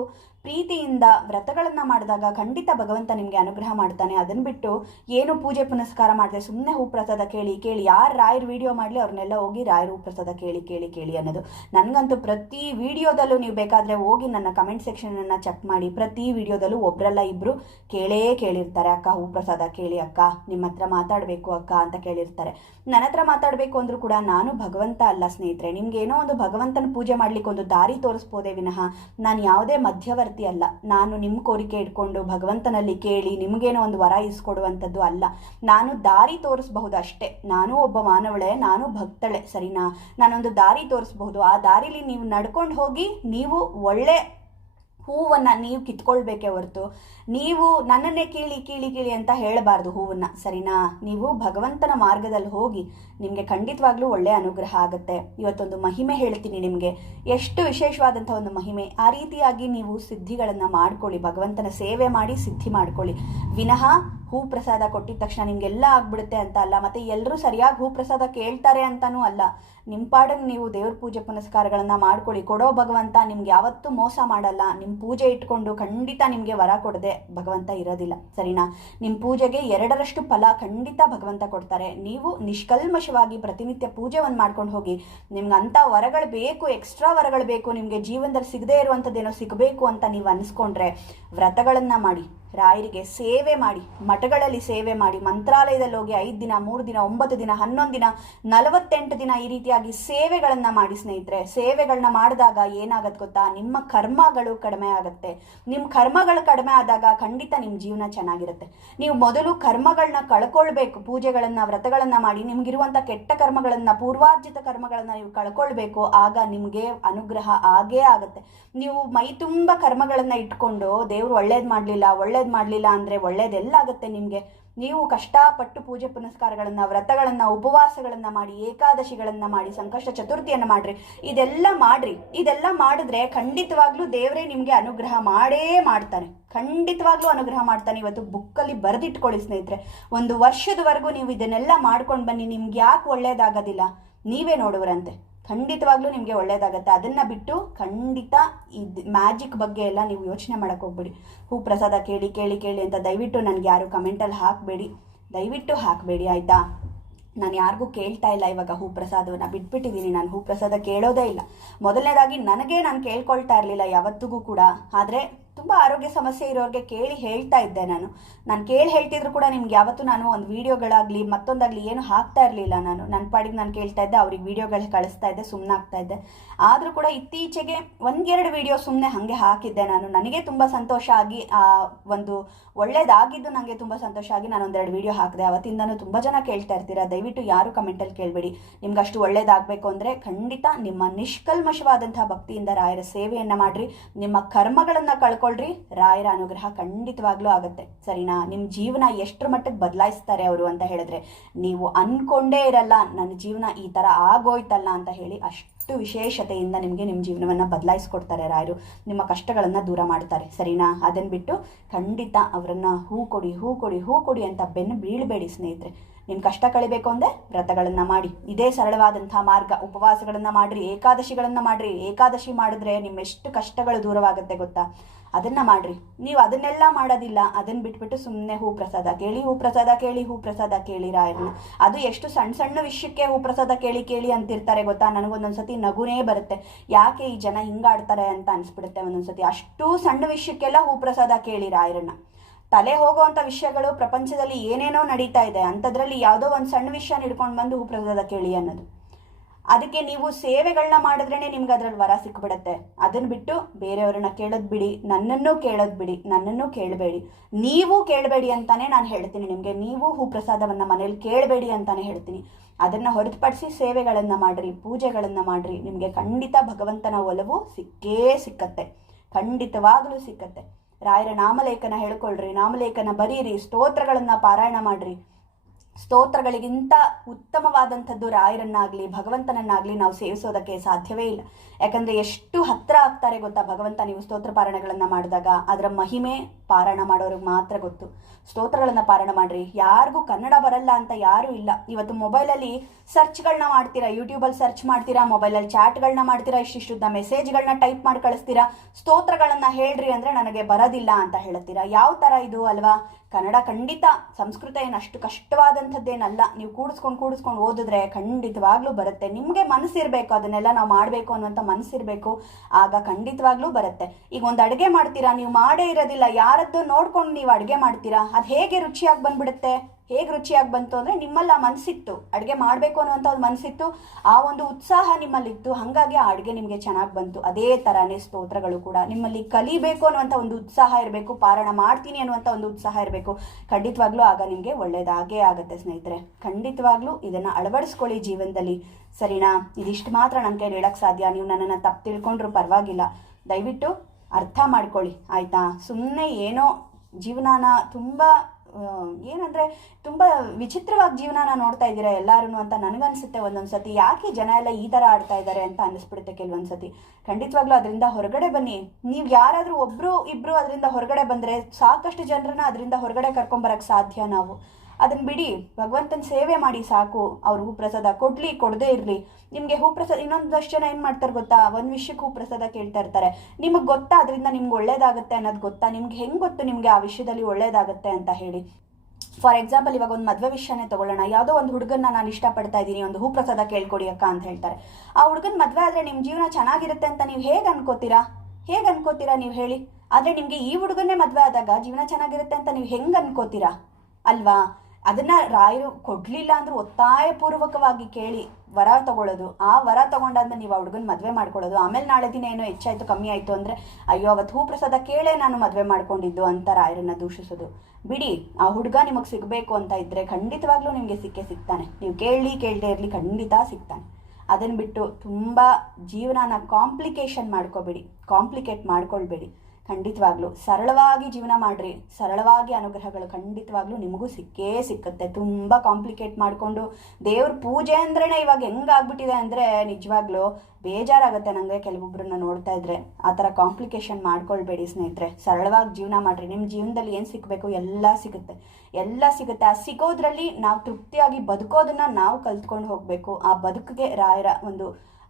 ಪ್ರೀತಿಯಿಂದ ವ್ರತಗಳನ್ನು ಮಾಡಿದಾಗ ಖಂಡಿತ ಭಗವಂತ ನಿಮಗೆ ಅನುಗ್ರಹ ಮಾಡ್ತಾನೆ. ಅದನ್ನು ಬಿಟ್ಟು ಏನು ಪೂಜೆ ಪುನಸ್ಕಾರ ಮಾಡಿದೆ ಸುಮ್ಮನೆ ಹೂ ಪ್ರಸಾದ ಕೇಳಿ ಕೇಳಿ, ಯಾರು ರಾಯರ್ ವಿಡಿಯೋ ಮಾಡಲಿ ಅವ್ರನ್ನೆಲ್ಲ ಹೋಗಿ ರಾಯರು ಹೂ ಕೇಳಿ ಕೇಳಿ ಕೇಳಿ ಅನ್ನೋದು. ನನಗಂತೂ ಪ್ರತಿ ವಿಡಿಯೋದಲ್ಲೂ ನೀವು ಬೇಕಾದರೆ ಹೋಗಿ ನನ್ನ ಕಮೆಂಟ್ ಸೆಕ್ಷನನ್ನು ಚೆಕ್ ಮಾಡಿ, ಪ್ರತಿ ವಿಡಿಯೋದಲ್ಲೂ ಒಬ್ರಲ್ಲ ಇಬ್ಬರು ಕೇಳೇ ಕೇಳಿರ್ತಾರೆ. ಅಕ್ಕ, ಹೂ ಪ್ರಸಾದ ಕೇಳಿ ಅಕ್ಕ ನಿಮ್ಮ ಹತ್ರ ಮಾತಾಡಬೇಕು ಅಕ್ಕ ಅಂತ ಕೇಳಿರ್ತಾರೆ. ನನ್ನ ಹತ್ರ ಮಾತಾಡಬೇಕು ಅಂದರೂ ಕೂಡ ನಾನು ಭಗವಂತ ಅಲ್ಲ ಸ್ನೇಹಿತರೆ. ನಿಮ್ಗೆ ಏನೋ ಒಂದು ಭಗವಂತನ ಪೂಜೆ ಮಾಡ್ಲಿಕ್ಕೆ ಒಂದು ದಾರಿ ತೋರಿಸ್ಬೋದೇ ವಿನಃ, ನಾನು ಯಾವುದೇ ಮಧ್ಯವರ್ತಿ ಅಲ್ಲ ನಾನು ನಿಮ್ಮ ಕೋರಿಕೆ ಇಟ್ಕೊಂಡು ಭಗವಂತನಲ್ಲಿ ಕೇಳಿ ನಿಮಗೇನೋ ಒಂದು ವರ ಇಸ್ಕೊಡುವಂಥದ್ದು ಅಲ್ಲ. ನಾನು ದಾರಿ ತೋರಿಸಬಹುದು ಅಷ್ಟೇ. ನಾನು ಒಬ್ಬ ಮಾನವಳೆ, ನಾನು ಭಕ್ತಳೆ, ಸರಿನಾ? ನಾನೊಂದು ದಾರಿ ತೋರಿಸಬಹುದು. ಆ ದಾರಿಲಿ ನೀವು ನಡ್ಕೊಂಡು ಹೋಗಿ ನೀವು ಒಳ್ಳೆ ಹೂವನ್ನು ನೀವು ಕಿತ್ಕೊಳ್ಬೇಕೇ ಹೊರತು ನೀವು ನನ್ನನ್ನೇ ಕೀಳಿ ಕೀಳಿ ಕೀಳಿ ಅಂತ ಹೇಳಬಾರ್ದು ಹೂವನ್ನ. ಸರಿನಾ? ನೀವು ಭಗವಂತನ ಮಾರ್ಗದಲ್ಲಿ ಹೋಗಿ ನಿಮಗೆ ಖಂಡಿತವಾಗ್ಲೂ ಒಳ್ಳೆಯ ಅನುಗ್ರಹ ಆಗುತ್ತೆ. ಇವತ್ತೊಂದು ಮಹಿಮೆ ಹೇಳ್ತೀನಿ ನಿಮಗೆ. ಎಷ್ಟು ವಿಶೇಷವಾದಂಥ ಒಂದು ಮಹಿಮೆ. ಆ ರೀತಿಯಾಗಿ ನೀವು ಸಿದ್ಧಿಗಳನ್ನು ಮಾಡ್ಕೊಳ್ಳಿ, ಭಗವಂತನ ಸೇವೆ ಮಾಡಿ ಸಿದ್ಧಿ ಮಾಡ್ಕೊಳ್ಳಿ. ವಿನಃ ಹೂ ಪ್ರಸಾದ ಕೊಟ್ಟಿದ ತಕ್ಷಣ ನಿಮ್ಗೆಲ್ಲ ಆಗ್ಬಿಡುತ್ತೆ ಅಂತ ಅಲ್ಲ, ಮತ್ತು ಎಲ್ಲರೂ ಸರಿಯಾಗಿ ಹೂ ಪ್ರಸಾದ ಕೇಳ್ತಾರೆ ಅಂತಲೂ ಅಲ್ಲ. ನಿಮ್ಮ ಪಾಡನ್ನು ನೀವು ದೇವ್ರ ಪೂಜೆ ಪುನಸ್ಕಾರಗಳನ್ನು ಮಾಡ್ಕೊಳ್ಳಿ. ಕೊಡೋ ಭಗವಂತ ನಿಮ್ಗೆ ಯಾವತ್ತೂ ಮೋಸ ಮಾಡಲ್ಲ. ನಿಮ್ಮ ಪೂಜೆ ಇಟ್ಕೊಂಡು ಖಂಡಿತ ನಿಮಗೆ ವರ ಕೊಡದೆ ಭಗವಂತ ಇರೋದಿಲ್ಲ. ಸರಿನಾ? ನಿಮ್ಮ ಪೂಜೆಗೆ ಎರಡರಷ್ಟು ಫಲ ಖಂಡಿತ ಭಗವಂತ ಕೊಡ್ತಾರೆ. ನೀವು ನಿಷ್ಕಲ್ಮಶವಾಗಿ ಪ್ರತಿನಿತ್ಯ ಪೂಜೆವನ್ನು ಮಾಡ್ಕೊಂಡು ಹೋಗಿ, ನಿಮ್ಗೆ ಅಂಥ ವರಗಳು ಬೇಕು, ಎಕ್ಸ್ಟ್ರಾ ವರಗಳು ಬೇಕು, ನಿಮಗೆ ಜೀವನದಲ್ಲಿ ಸಿಗದೇ ಇರುವಂಥದ್ದೇನೋ ಸಿಗಬೇಕು ಅಂತ ನೀವು ಅನಿಸ್ಕೊಂಡ್ರೆ ವ್ರತಗಳನ್ನು ಮಾಡಿ ರಾಯರಿಗೆ ಸೇವೆ ಮಾಡಿ, ಮಠಗಳಲ್ಲಿ ಸೇವೆ ಮಾಡಿ, ಮಂತ್ರಾಲಯದಲ್ಲಿ ಹೋಗಿ ಐದು ದಿನ, ಮೂರು ದಿನ, ಒಂಬತ್ತು ದಿನ, ಹನ್ನೊಂದು ದಿನ, ನಲವತ್ತೆಂಟು ದಿನ ಈ ರೀತಿಯಾಗಿ ಸೇವೆಗಳನ್ನು ಮಾಡಿ ಸ್ನೇಹಿತರೆ. ಸೇವೆಗಳನ್ನ ಮಾಡಿದಾಗ ಏನಾಗತ್ತೆ ಗೊತ್ತಾ? ನಿಮ್ಮ ಕರ್ಮಗಳು ಕಡಿಮೆ ಆಗುತ್ತೆ. ನಿಮ್ಮ ಕರ್ಮಗಳು ಕಡಿಮೆ ಆದಾಗ ಖಂಡಿತ ನಿಮ್ಮ ಜೀವನ ಚೆನ್ನಾಗಿರುತ್ತೆ. ನೀವು ಮೊದಲು ಕರ್ಮಗಳನ್ನ ಕಳ್ಕೊಳ್ಬೇಕು. ಪೂಜೆಗಳನ್ನು, ವ್ರತಗಳನ್ನು ಮಾಡಿ ನಿಮ್ಗಿರುವಂಥ ಕೆಟ್ಟ ಕರ್ಮಗಳನ್ನು, ಪೂರ್ವಾರ್ಜಿತ ಕರ್ಮಗಳನ್ನು ನೀವು ಕಳ್ಕೊಳ್ಬೇಕು. ಆಗ ನಿಮಗೆ ಅನುಗ್ರಹ ಆಗೇ ಆಗುತ್ತೆ. ನೀವು ಮೈ ತುಂಬ ಕರ್ಮಗಳನ್ನು ಇಟ್ಕೊಂಡು ದೇವ್ರು ಒಳ್ಳೇದು ಮಾಡಲಿಲ್ಲ ಒಳ್ಳೇದು ಮಾಡಲಿಲ್ಲ ಅಂದರೆ ಒಳ್ಳೇದೆಲ್ಲಾಗುತ್ತೆ ನಿಮಗೆ. ನೀವು ಕಷ್ಟಪಟ್ಟು ಪೂಜೆ ಪುನಸ್ಕಾರಗಳನ್ನು, ವ್ರತಗಳನ್ನು, ಉಪವಾಸಗಳನ್ನು ಮಾಡಿ, ಏಕಾದಶಿಗಳನ್ನು ಮಾಡಿ, ಸಂಕಷ್ಟ ಚತುರ್ಥಿಯನ್ನು ಮಾಡಿರಿ. ಇದೆಲ್ಲ ಮಾಡಿರಿ. ಇದೆಲ್ಲ ಮಾಡಿದ್ರೆ ಖಂಡಿತವಾಗ್ಲೂ ದೇವರೇ ನಿಮಗೆ ಅನುಗ್ರಹ ಮಾಡೇ ಮಾಡ್ತಾನೆ. ಖಂಡಿತವಾಗ್ಲೂ ಅನುಗ್ರಹ ಮಾಡ್ತಾನೆ. ಇವತ್ತು ಬುಕ್ಕಲ್ಲಿ ಬರೆದಿಟ್ಕೊಳ್ಳಿ ಸ್ನೇಹಿತರೆ. ಒಂದು ವರ್ಷದವರೆಗೂ ನೀವು ಇದನ್ನೆಲ್ಲ ಮಾಡ್ಕೊಂಡು ಬನ್ನಿ. ನಿಮ್ಗೆ ಯಾಕೆ ಒಳ್ಳೇದಾಗೋದಿಲ್ಲ? ನೀವೇ ನೋಡುವರಂತೆ. ಖಂಡಿತವಾಗ್ಲೂ ನಿಮಗೆ ಒಳ್ಳೇದಾಗತ್ತೆ. ಅದನ್ನು ಬಿಟ್ಟು ಖಂಡಿತ ಇದು ಮ್ಯಾಜಿಕ್ ಬಗ್ಗೆ ಎಲ್ಲ ನೀವು ಯೋಚನೆ ಮಾಡೋಕೆ ಹೋಗ್ಬೇಡಿ. ಹೂ ಪ್ರಸಾದ ಕೇಳಿ ಕೇಳಿ ಕೇಳಿ ಅಂತ ದಯವಿಟ್ಟು ನನಗೆ ಯಾರು ಕಮೆಂಟಲ್ಲಿ ಹಾಕಬೇಡಿ. ದಯವಿಟ್ಟು ಹಾಕಬೇಡಿ, ಆಯಿತಾ? ನಾನು ಯಾರಿಗೂ ಕೇಳ್ತಾ ಇಲ್ಲ ಇವಾಗ ಹೂ ಪ್ರಸಾದವನ್ನು ಬಿಟ್ಬಿಟ್ಟಿದ್ದೀನಿ ನಾನು. ಹೂ ಪ್ರಸಾದ ಕೇಳೋದೇ ಇಲ್ಲ. ಮೊದಲನೇದಾಗಿ ನನಗೆ ನಾನು ಕೇಳ್ಕೊಳ್ತಾ ಇರಲಿಲ್ಲ ಯಾವತ್ತಿಗೂ ಕೂಡ. ಆದರೆ ತುಂಬ ಆರೋಗ್ಯ ಸಮಸ್ಯೆ ಇರೋರಿಗೆ ಕೇಳಿ ಹೇಳ್ತಾ ಇದ್ದೆ ನಾನು. ನಾನು ಕೇಳಿ ಹೇಳ್ತಿದ್ರು ಕೂಡ ನಿಮ್ಗೆ ಯಾವತ್ತೂ ನಾನು ಒಂದು ವೀಡಿಯೋಗಳಾಗಲಿ ಮತ್ತೊಂದಾಗಲಿ ಏನು ಹಾಕ್ತಾ ಇರಲಿಲ್ಲ ನಾನು. ನನ್ನ ಪಾಡಿಗೆ ನಾನು ಕೇಳ್ತಾ ಇದ್ದೆ, ಅವ್ರಿಗೆ ವೀಡಿಯೋಗಳು ಕಳಿಸ್ತಾ ಇದ್ದೆ ಸುಮ್ಮನೆ ಆಗ್ತಾ ಇದ್ದೆ. ಆದರೂ ಕೂಡ ಇತ್ತೀಚೆಗೆ ಒಂದೆರಡು ವೀಡಿಯೋ ಸುಮ್ಮನೆ ಹಾಗೆ ಹಾಕಿದ್ದೆ ನಾನು. ನನಗೆ ತುಂಬ ಸಂತೋಷ ಆಗಿ ಒಂದು ಒಳ್ಳೇದಾಗಿದ್ದು ನನಗೆ ತುಂಬ ಸಂತೋಷ ಆಗಿ ನಾನು ಒಂದೆರಡು ವೀಡಿಯೋ ಹಾಕಿದೆ. ಅವತ್ತಿಂದನೂ ತುಂಬ ಜನ ಕೇಳ್ತಾ ಇರ್ತೀರಾ. ದಯವಿಟ್ಟು ಯಾರು ಕಮೆಂಟಲ್ಲಿ ಕೇಳಬೇಡಿ. ನಿಮ್ಗೆ ಅಷ್ಟು ಒಳ್ಳೇದಾಗಬೇಕು ಅಂದರೆ ಖಂಡಿತ ನಿಮ್ಮ ನಿಷ್ಕಲ್ಮಶವಾದಂತಹ ಭಕ್ತಿಯಿಂದ ರಾಯರ ಸೇವೆಯನ್ನು ಮಾಡಿರಿ. ನಿಮ್ಮ ಕರ್ಮಗಳನ್ನು ಕಳ್ಕೊಳ್ರಿ ರಾಯರ ಅನುಗ್ರಹ ಖಂಡಿತವಾಗ್ಲೂ ಆಗುತ್ತೆ. ಸರಿನಾ? ನಿಮ್ಮ ಜೀವನ ಎಷ್ಟರ ಮಟ್ಟಕ್ಕೆ ಬದಲಾಯಿಸ್ತಾರೆ ಅವರು ಅಂತ ಹೇಳಿದ್ರೆ, ನೀವು ಅನ್ಕೊಂಡೇ ಇರಲ್ಲ, ನನ್ನ ಜೀವನ ಈ ಥರ ಆಗೋಯ್ತಲ್ಲ ಅಂತ ಹೇಳಿ ಅಷ್ಟು ವಿಶೇಷತೆಯಿಂದ ನಿಮಗೆ ನಿಮ್ಮ ಜೀವನವನ್ನ ಬದಲಾಯಿಸ್ಕೊಡ್ತಾರೆ ರಾಯರು. ನಿಮ್ಮ ಕಷ್ಟಗಳನ್ನ ದೂರ ಮಾಡ್ತಾರೆ. ಸರಿನಾ? ಅದನ್ ಬಿಟ್ಟು ಖಂಡಿತ ಅವರನ್ನು ಹೂ ಕೊಡಿ ಹೂ ಕೊಡಿ ಹೂ ಕೊಡಿ ಅಂತ ಬೆನ್ನು ಬೀಳ್ಬೇಡಿ ಸ್ನೇಹಿತರೆ. ನಿಮ್ಮ ಕಷ್ಟ ಕಳಿಬೇಕು ಅಂದರೆ ವ್ರತಗಳನ್ನು ಮಾಡಿ. ಇದೇ ಸರಳವಾದಂಥ ಮಾರ್ಗ. ಉಪವಾಸಗಳನ್ನು ಮಾಡಿರಿ, ಏಕಾದಶಿಗಳನ್ನು ಮಾಡಿರಿ. ಏಕಾದಶಿ ಮಾಡಿದ್ರೆ ನಿಮ್ಮೆಷ್ಟು ಕಷ್ಟಗಳು ದೂರವಾಗುತ್ತೆ ಗೊತ್ತಾ? ಅದನ್ನು ಮಾಡಿರಿ. ನೀವು ಅದನ್ನೆಲ್ಲ ಮಾಡೋದಿಲ್ಲ. ಅದನ್ನು ಬಿಟ್ಬಿಟ್ಟು ಸುಮ್ಮನೆ ಹೂ ಪ್ರಸಾದ ಕೇಳಿ, ಹೂ ಪ್ರಸಾದ ಕೇಳಿ, ಹೂ ಪ್ರಸಾದ ಕೇಳಿ ರಾಯರನ್ನ ಅದು ಎಷ್ಟು ಸಣ್ಣ ಸಣ್ಣ ವಿಷಯಕ್ಕೆ ಹೂ ಪ್ರಸಾದ ಕೇಳಿ ಕೇಳಿ ಅಂತಿರ್ತಾರೆ ಗೊತ್ತಾ? ನನಗೊಂದೊಂದ್ಸತಿ ನಗುನೇ ಬರುತ್ತೆ. ಯಾಕೆ ಈ ಜನ ಹಿಂಗಾಡ್ತಾರೆ ಅಂತ ಅನಿಸ್ಬಿಡುತ್ತೆ ಒಂದೊಂದ್ಸತಿ. ಅಷ್ಟು ಸಣ್ಣ ವಿಷಯಕ್ಕೆಲ್ಲ ಹೂ ಪ್ರಸಾದ ಕೇಳಿ ರಾಯರನ್ನ ತಲೆ ಹೋಗುವಂಥ ವಿಷಯಗಳು ಪ್ರಪಂಚದಲ್ಲಿ ಏನೇನೋ ನಡೀತಾ ಇದೆ ಅಂಥದ್ರಲ್ಲಿ ಯಾವುದೋ ಒಂದು ಸಣ್ಣ ವಿಷಯ ಹಿಡ್ಕೊಂಡು ಬಂದು ಹೂ ಪ್ರಸಾದ ಕೇಳಿ ಅನ್ನೋದು. ಅದಕ್ಕೆ ನೀವು ಸೇವೆಗಳನ್ನ ಮಾಡಿದ್ರೇ ನಿಮ್ಗೆ ಅದ್ರಲ್ಲಿ ವರ ಸಿಕ್ಬಿಡತ್ತೆ. ಅದನ್ನ ಬಿಟ್ಟು ಬೇರೆಯವ್ರನ್ನ ಕೇಳೋದು ಬಿಡಿ, ನನ್ನನ್ನು ಕೇಳೋದು ಬಿಡಿ, ನನ್ನನ್ನು ಕೇಳಬೇಡಿ. ನೀವು ಕೇಳಬೇಡಿ ಅಂತಾನೆ ನಾನು ಹೇಳ್ತೀನಿ ನಿಮಗೆ. ನೀವು ಹೂ ಪ್ರಸಾದವನ್ನು ಮನೇಲಿ ಕೇಳಬೇಡಿ ಅಂತಾನೆ ಹೇಳ್ತೀನಿ. ಅದನ್ನು ಹೊರತುಪಡಿಸಿ ಸೇವೆಗಳನ್ನು ಮಾಡಿರಿ, ಪೂಜೆಗಳನ್ನು ಮಾಡಿರಿ, ನಿಮಗೆ ಖಂಡಿತ ಭಗವಂತನ ಒಲವು ಸಿಕ್ಕೇ ಸಿಕ್ಕತ್ತೆ. ಖಂಡಿತವಾಗಲೂ ಸಿಕ್ಕತ್ತೆ. ರಾಯರ ನಾಮಲೇಖನ ಹೇಳ್ಕೊಳ್ರಿ ನಾಮಲೇಖನ ಬರೀರಿ ಸ್ತೋತ್ರಗಳನ್ನು ಪಾರಾಯಣ ಮಾಡಿರಿ. ಸ್ತೋತ್ರಗಳಿಗಿಂತ ಉತ್ತಮವಾದಂಥದ್ದು ರಾಯರನ್ನಾಗಲಿ, ಭಗವಂತನನ್ನಾಗಲಿ ನಾವು ಸೇವಿಸೋದಕ್ಕೆ ಸಾಧ್ಯವೇ ಇಲ್ಲ. ಯಾಕಂದರೆ ಎಷ್ಟು ಹತ್ತಿರ ಆಗ್ತಾರೆ ಗೊತ್ತಾ? ಭಗವಂತ ನೀವು ಸ್ತೋತ್ರ ಪಾರಣಗಳನ್ನು ಮಾಡಿದಾಗ ಅದರ ಮಹಿಮೆ ಪಾರಾಯಣ ಮಾಡೋರಿಗೆ ಮಾತ್ರ ಗೊತ್ತು. ಸ್ತೋತ್ರಗಳನ್ನು ಪಾರಾಯಣ ಮಾಡಿರಿ. ಯಾರಿಗೂ ಕನ್ನಡ ಬರಲ್ಲ ಅಂತ ಯಾರೂ ಇಲ್ಲ. ಇವತ್ತು ಮೊಬೈಲಲ್ಲಿ ಸರ್ಚ್ಗಳನ್ನ ಮಾಡ್ತೀರಾ? ಯೂಟ್ಯೂಬಲ್ಲಿ ಸರ್ಚ್ ಮಾಡ್ತೀರಾ? ಮೊಬೈಲಲ್ಲಿ ಚಾಟ್ಗಳನ್ನ ಮಾಡ್ತೀರಾ? ಇಷ್ಟಿಷ್ಟುದ್ದ ಮೆಸೇಜ್ಗಳನ್ನ ಟೈಪ್ ಮಾಡಿ ಕಳಿಸ್ತೀರಾ ಸ್ತೋತ್ರಗಳನ್ನು ಹೇಳ್ರಿ ಅಂದರೆ ನನಗೆ ಬರೋದಿಲ್ಲ ಅಂತ ಹೇಳ್ತೀರಾ? ಯಾವ ಥರ ಇದು ಅಲ್ವಾ? ಕನ್ನಡ ಖಂಡಿತ ಸಂಸ್ಕೃತ ಏನು ಅಷ್ಟು ಕಷ್ಟವಾದಂಥದ್ದೇನಲ್ಲ. ನೀವು ಕೂಡಿಸ್ಕೊಂಡು ಕೂಡಿಸ್ಕೊಂಡು ಓದಿದ್ರೆ ಖಂಡಿತವಾಗ್ಲೂ ಬರುತ್ತೆ. ನಿಮಗೆ ಮನಸ್ಸಿರಬೇಕು, ಅದನ್ನೆಲ್ಲ ನಾವು ಮಾಡಬೇಕು ಅನ್ನುವಂಥ ಮನಸ್ಸಿರಬೇಕು. ಆಗ ಖಂಡಿತವಾಗ್ಲೂ ಬರುತ್ತೆ. ಈಗ ಒಂದು ಅಡುಗೆ ಮಾಡ್ತೀರಾ? ನೀವು ಮಾಡೇ ಇರೋದಿಲ್ಲ. ಯಾರದ್ದು ನೋಡ್ಕೊಂಡು ನೀವು ಅಡುಗೆ ಮಾಡ್ತೀರಾ? ಅದು ಹೇಗೆ ರುಚಿಯಾಗಿ ಬಂದ್ಬಿಡುತ್ತೆ? ಹೇಗೆ ರುಚಿಯಾಗಿ ಬಂತು ಅಂದರೆ ನಿಮ್ಮಲ್ಲಿ ಆ ಮನಸ್ಸಿತ್ತು ಅಡುಗೆ ಮಾಡಬೇಕು ಅನ್ನುವಂಥ ಒಂದು ಮನಸ್ಸಿತ್ತು ಆ ಒಂದು ಉತ್ಸಾಹ ನಿಮ್ಮಲ್ಲಿತ್ತು. ಹಾಗಾಗಿ ಆ ಅಡುಗೆ ನಿಮಗೆ ಚೆನ್ನಾಗಿ ಬಂತು. ಅದೇ ಥರನೇ ಸ್ತೋತ್ರಗಳು ಕೂಡ. ನಿಮ್ಮಲ್ಲಿ ಕಲಿಬೇಕು ಅನ್ನುವಂಥ ಒಂದು ಉತ್ಸಾಹ ಇರಬೇಕು. ಪಾರಣ ಮಾಡ್ತೀನಿ ಅನ್ನುವಂಥ ಒಂದು ಉತ್ಸಾಹ ಇರಬೇಕು. ಖಂಡಿತವಾಗ್ಲೂ ಆಗ ನಿಮಗೆ ಒಳ್ಳೆಯದಾಗೇ ಆಗುತ್ತೆ ಸ್ನೇಹಿತರೆ. ಖಂಡಿತವಾಗ್ಲೂ ಇದನ್ನು ಅಳವಡಿಸ್ಕೊಳ್ಳಿ ಜೀವನದಲ್ಲಿ. ಸರಿನಾ? ಇದಿಷ್ಟು ಮಾತ್ರ ನನ್ನ ಕೈಲಿ ಹೇಳಕ್ಕೆ ಸಾಧ್ಯ. ನೀವು ನನ್ನನ್ನು ತಪ್ಪು ತಿಳ್ಕೊಂಡ್ರೂ ಪರವಾಗಿಲ್ಲ. ದಯವಿಟ್ಟು ಅರ್ಥ ಮಾಡ್ಕೊಳ್ಳಿ. ಆಯಿತಾ? ಸುಮ್ಮನೆ ಏನೋ ಜೀವನಾನ ತುಂಬ ಏನಂದರೆ ತುಂಬ ವಿಚಿತ್ರವಾಗಿ ಜೀವನ ನೋಡ್ತಾ ಇದ್ದೀರಾ ಎಲ್ಲರೂ ಅಂತ ನನಗನ್ಸುತ್ತೆ ಒಂದೊಂದು ಸತಿ ಯಾಕೆ ಜನ ಎಲ್ಲ ಈ ಥರ ಆಡ್ತಾ ಇದ್ದಾರೆ ಅಂತ ಅನ್ನಿಸ್ಬಿಡುತ್ತೆ ಕೆಲವೊಂದು ಸತಿ ಖಂಡಿತವಾಗ್ಲೂ ಅದರಿಂದ ಹೊರಗಡೆ ಬನ್ನಿ. ನೀವು ಯಾರಾದರೂ ಒಬ್ಬರು ಇಬ್ಬರು ಅದರಿಂದ ಹೊರಗಡೆ ಬಂದರೆ ಸಾಕಷ್ಟು ಜನರನ್ನ ಅದರಿಂದ ಹೊರಗಡೆ ಕರ್ಕೊಂಬರಕ್ಕೆ ಸಾಧ್ಯ ನಾವು. ಅದನ್ನ ಬಿಡಿ, ಭಗವಂತನ ಸೇವೆ ಮಾಡಿ ಸಾಕು. ಅವ್ರು ಹೂಪ್ರಸಾದ ಕೊಡ್ಲಿ, ಕೊಡದೇ ಇರಲಿ. ನಿಮಗೆ ಹೂ ಪ್ರಸಾದ ಇನ್ನೊಂದಷ್ಟು ಜನ ಏನು ಮಾಡ್ತಾರೆ ಗೊತ್ತಾ? ಒಂದು ವಿಷಯಕ್ಕೆ ಹೂ ಪ್ರಸಾದ ಕೇಳ್ತಾ ಇರ್ತಾರೆ. ನಿಮಗೆ ಗೊತ್ತಾ ಅದರಿಂದ ನಿಮ್ಗೆ ಒಳ್ಳೇದಾಗುತ್ತೆ ಅನ್ನೋದು ಗೊತ್ತಾ? ನಿಮ್ಗೆ ಹೆಂಗೆ ಗೊತ್ತು ನಿಮಗೆ ಆ ವಿಷಯದಲ್ಲಿ ಒಳ್ಳೇದಾಗುತ್ತೆ ಅಂತ ಹೇಳಿ? ಫಾರ್ ಎಕ್ಸಾಂಪಲ್ ಇವಾಗ ಒಂದು ಮದುವೆ ವಿಷಯನೇ ತಗೊಳ್ಳೋಣ. ಯಾವುದೋ ಒಂದು ಹುಡುಗನ್ನ ನಾನು ಇಷ್ಟಪಡ್ತಾ ಇದ್ದೀನಿ, ಒಂದು ಹೂಪ್ರಸಾದ ಕೇಳ್ಕೊಡಿ ಅಕ್ಕ ಅಂತ ಹೇಳ್ತಾರೆ. ಆ ಹುಡುಗನ ಮದುವೆ ಆದರೆ ನಿಮ್ಮ ಜೀವನ ಚೆನ್ನಾಗಿರುತ್ತೆ ಅಂತ ನೀವು ಹೇಗೆ ಅನ್ಕೋತೀರಾ? ಹೇಗೆ ಅನ್ಕೋತೀರಾ ನೀವು ಹೇಳಿ? ಆದರೆ ನಿಮಗೆ ಈ ಹುಡುಗನ್ನೇ ಮದುವೆ ಆದಾಗ ಜೀವನ ಚೆನ್ನಾಗಿರುತ್ತೆ ಅಂತ ನೀವು ಹೆಂಗೆ ಅನ್ಕೋತೀರಾ? ಅಲ್ವಾ? ಅದನ್ನ ರಾಯರು ಕೊಡ್ಲಿಲ್ಲ ಅಂದ್ರೆ ಒತ್ತಾಯಪೂರ್ವಕವಾಗಿ ಕೇಳಿ ವರ ತಗೊಳ್ಳೋದು. ಆ ವರ ತಗೊಂಡಾದ್ಮೇಲೆ ನೀವು ಆ ಹುಡುಗನ ಮದುವೆ ಮಾಡ್ಕೊಳ್ಳೋದು. ಆಮೇಲೆ ನಾಳೆ ದಿನ ಏನೋ ಹೆಚ್ಚಾಯ್ತು, ಕಮ್ಮಿ ಆಯ್ತು ಅಂದ್ರೆ, ಅಯ್ಯೋ ಅವತ್ತು ಹೂ ಪ್ರಸಾದ ಕೇಳೇ ನಾನು ಮದುವೆ ಮಾಡ್ಕೊಂಡಿದ್ದು ಅಂತ ರಾಯರನ್ನ ದೂಷಿಸೋದು. ಬಿಡಿ, ಆ ಹುಡುಗ ನಿಮಗೆ ಸಿಗಬೇಕು ಅಂತ ಇದ್ರೆ ಖಂಡಿತವಾಗ್ಲೂ ನಿಮಗೆ ಸಿಕ್ಕೇ ಸಿಗ್ತಾನೆ. ನೀವು ಕೇಳಿ ಕೇಳದೆ ಇರಲಿ, ಖಂಡಿತ ಸಿಗ್ತಾನೆ. ಅದನ್ನು ಬಿಟ್ಟು ತುಂಬ ಜೀವನನ ಕಾಂಪ್ಲಿಕೇಶನ್ ಮಾಡ್ಕೋಬೇಡಿ. ಕಾಂಪ್ಲಿಕೇಟ್ ಮಾಡ್ಕೊಳ್ಬೇಡಿ. ಖಂಡಿತವಾಗ್ಲೂ ಸರಳವಾಗಿ ಜೀವನ ಮಾಡ್ರಿ. ಸರಳವಾಗಿ ಅನುಗ್ರಹಗಳು ಖಂಡಿತವಾಗ್ಲೂ ನಿಮಗೂ ಸಿಕ್ಕೇ ಸಿಕ್ಕತ್ತೆ. ತುಂಬ ಕಾಂಪ್ಲಿಕೇಟ್ ಮಾಡಿಕೊಂಡು ದೇವ್ರ ಪೂಜೆ ಅಂದ್ರೇ ಇವಾಗ ಹೆಂಗಾಗ್ಬಿಟ್ಟಿದೆ ಅಂದರೆ ನಿಜವಾಗ್ಲೂ ಬೇಜಾರಾಗುತ್ತೆ ನನಗೆ ಕೆಲವೊಬ್ಬರನ್ನ ನೋಡ್ತಾ ಇದ್ರೆ. ಆ ಥರ ಕಾಂಪ್ಲಿಕೇಶನ್ ಮಾಡ್ಕೊಳ್ಬೇಡಿ ಸ್ನೇಹಿತರೆ. ಸರಳವಾಗಿ ಜೀವನ ಮಾಡಿರಿ. ನಿಮ್ಮ ಜೀವನದಲ್ಲಿ ಏನು ಸಿಕ್ಕಬೇಕು ಎಲ್ಲ ಸಿಗುತ್ತೆ. ಎಲ್ಲ ಸಿಗುತ್ತೆ. ಆ ಸಿಗೋದ್ರಲ್ಲಿ ನಾವು ತೃಪ್ತಿಯಾಗಿ ಬದುಕೋದನ್ನ ನಾವು ಕಲ್ತ್ಕೊಂಡು ಹೋಗಬೇಕು. ಆ ಬದುಕಿಗೆ ರಾಯರ ಒಂದು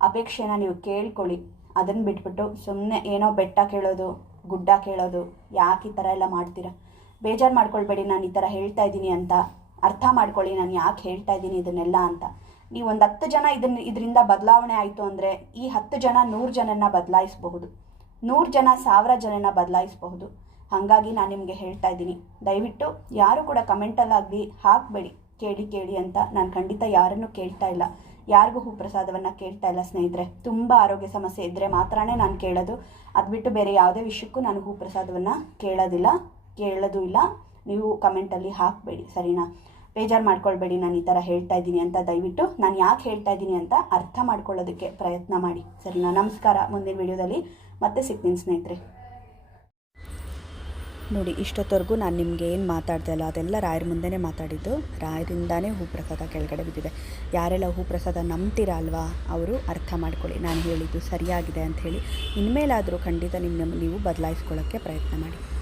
ಅಪೇಕ್ಷೆನ ನೀವು ಕೇಳ್ಕೊಳ್ಳಿ. ಅದನ್ನು ಬಿಟ್ಬಿಟ್ಟು ಸುಮ್ಮನೆ ಏನೋ ಬೆಟ್ಟ ಕೇಳೋದು ಗುಡ್ಡ ಕೇಳೋದು, ಯಾಕೆ ಈ ಥರ ಎಲ್ಲ ಮಾಡ್ತೀರಾ? ಬೇಜಾರು ಮಾಡ್ಕೊಳ್ಬೇಡಿ, ನಾನು ಈ ಥರ ಹೇಳ್ತಾ ಇದ್ದೀನಿ ಅಂತ. ಅರ್ಥ ಮಾಡ್ಕೊಳ್ಳಿ, ನಾನು ಯಾಕೆ ಹೇಳ್ತಾ ಇದ್ದೀನಿ ಇದನ್ನೆಲ್ಲ ಅಂತ. ನೀವು ಒಂದು ಹತ್ತು ಜನ ಇದನ್ನ ಇದರಿಂದ ಬದಲಾವಣೆ ಆಯಿತು ಅಂದರೆ ಈ ಹತ್ತು ಜನ ನೂರು ಜನನ ಬದಲಾಯಿಸಬಹುದು. ನೂರು ಜನ ಸಾವಿರ ಜನನ ಬದಲಾಯಿಸಬಹುದು. ಹಾಗಾಗಿ ನಾನು ನಿಮಗೆ ಹೇಳ್ತಾ ಇದ್ದೀನಿ. ದಯವಿಟ್ಟು ಯಾರು ಕೂಡ ಕಮೆಂಟಲ್ಲಾಗಲಿ ಹಾಕಬೇಡಿ, ಕೇಳಿ ಕೇಳಿ ಅಂತ. ನಾನು ಖಂಡಿತ ಯಾರನ್ನು ಕೇಳ್ತಾ ಇಲ್ಲ. ಯಾರಿಗೂ ಹೂ ಪ್ರಸಾದವನ್ನು ಕೇಳ್ತಾ ಇಲ್ಲ ಸ್ನೇಹಿತರೆ. ತುಂಬ ಆರೋಗ್ಯ ಸಮಸ್ಯೆ ಇದ್ದರೆ ಮಾತ್ರನೇ ನಾನು ಕೇಳೋದು. ಅದು ಬಿಟ್ಟು ಬೇರೆ ಯಾವುದೇ ವಿಷಯಕ್ಕೂ ನಾನು ಹೂ ಪ್ರಸಾದವನ್ನು ಕೇಳೋದಿಲ್ಲ, ಕೇಳೋದು ಇಲ್ಲ. ನೀವು ಕಮೆಂಟಲ್ಲಿ ಹಾಕಬೇಡಿ, ಸರಿನಾ? ಬೇಜಾರು ಮಾಡ್ಕೊಳ್ಬೇಡಿ, ನಾನು ಈ ಥರ ಹೇಳ್ತಾ ಇದ್ದೀನಿ ಅಂತ ದಯವಿಟ್ಟು ನಾನು ಯಾಕೆ ಹೇಳ್ತಾ ಇದ್ದೀನಿ ಅಂತ ಅರ್ಥ ಮಾಡ್ಕೊಳ್ಳೋದಕ್ಕೆ ಪ್ರಯತ್ನ ಮಾಡಿ, ಸರಿನಾ? ನಮಸ್ಕಾರ ಮುಂದಿನ ವಿಡಿಯೋದಲ್ಲಿ ಮತ್ತೆ ಸಿಗ್ತೀನಿ ಸ್ನೇಹಿತರೆ. ನೋಡಿ, ಇಷ್ಟೊತ್ತವರೆಗೂ ನಾನು ನಿಮಗೆ ಏನು ಮಾತಾಡ್ದೆ ಇಲ್ಲ ಅದೆಲ್ಲ ರಾಯರ ಮುಂದೆನೇ ಮಾತಾಡಿದ್ದು. ರಾಯರಿಂದಾನೇ ಹೂ ಪ್ರಸಾದ ಕೆಳಗಡೆ ಬಿದ್ದಿದೆ. ಯಾರೆಲ್ಲ ಹೂ ಪ್ರಸಾದ ನಂಬ್ತೀರ ಅಲ್ವಾ, ಅವರು ಅರ್ಥ ಮಾಡ್ಕೊಳ್ಳಿ. ನಾನು ಹೇಳಿದ್ದು ಸರಿಯಾಗಿದೆ ಅಂತ ಹೇಳಿ. ಇನ್ಮೇಲಾದರೂ ಖಂಡಿತ ನಿಮ್ಮ ನೀವು ಬದಲಾಯಿಸ್ಕೊಳ್ಳೋಕ್ಕೆ ಪ್ರಯತ್ನ ಮಾಡಿ.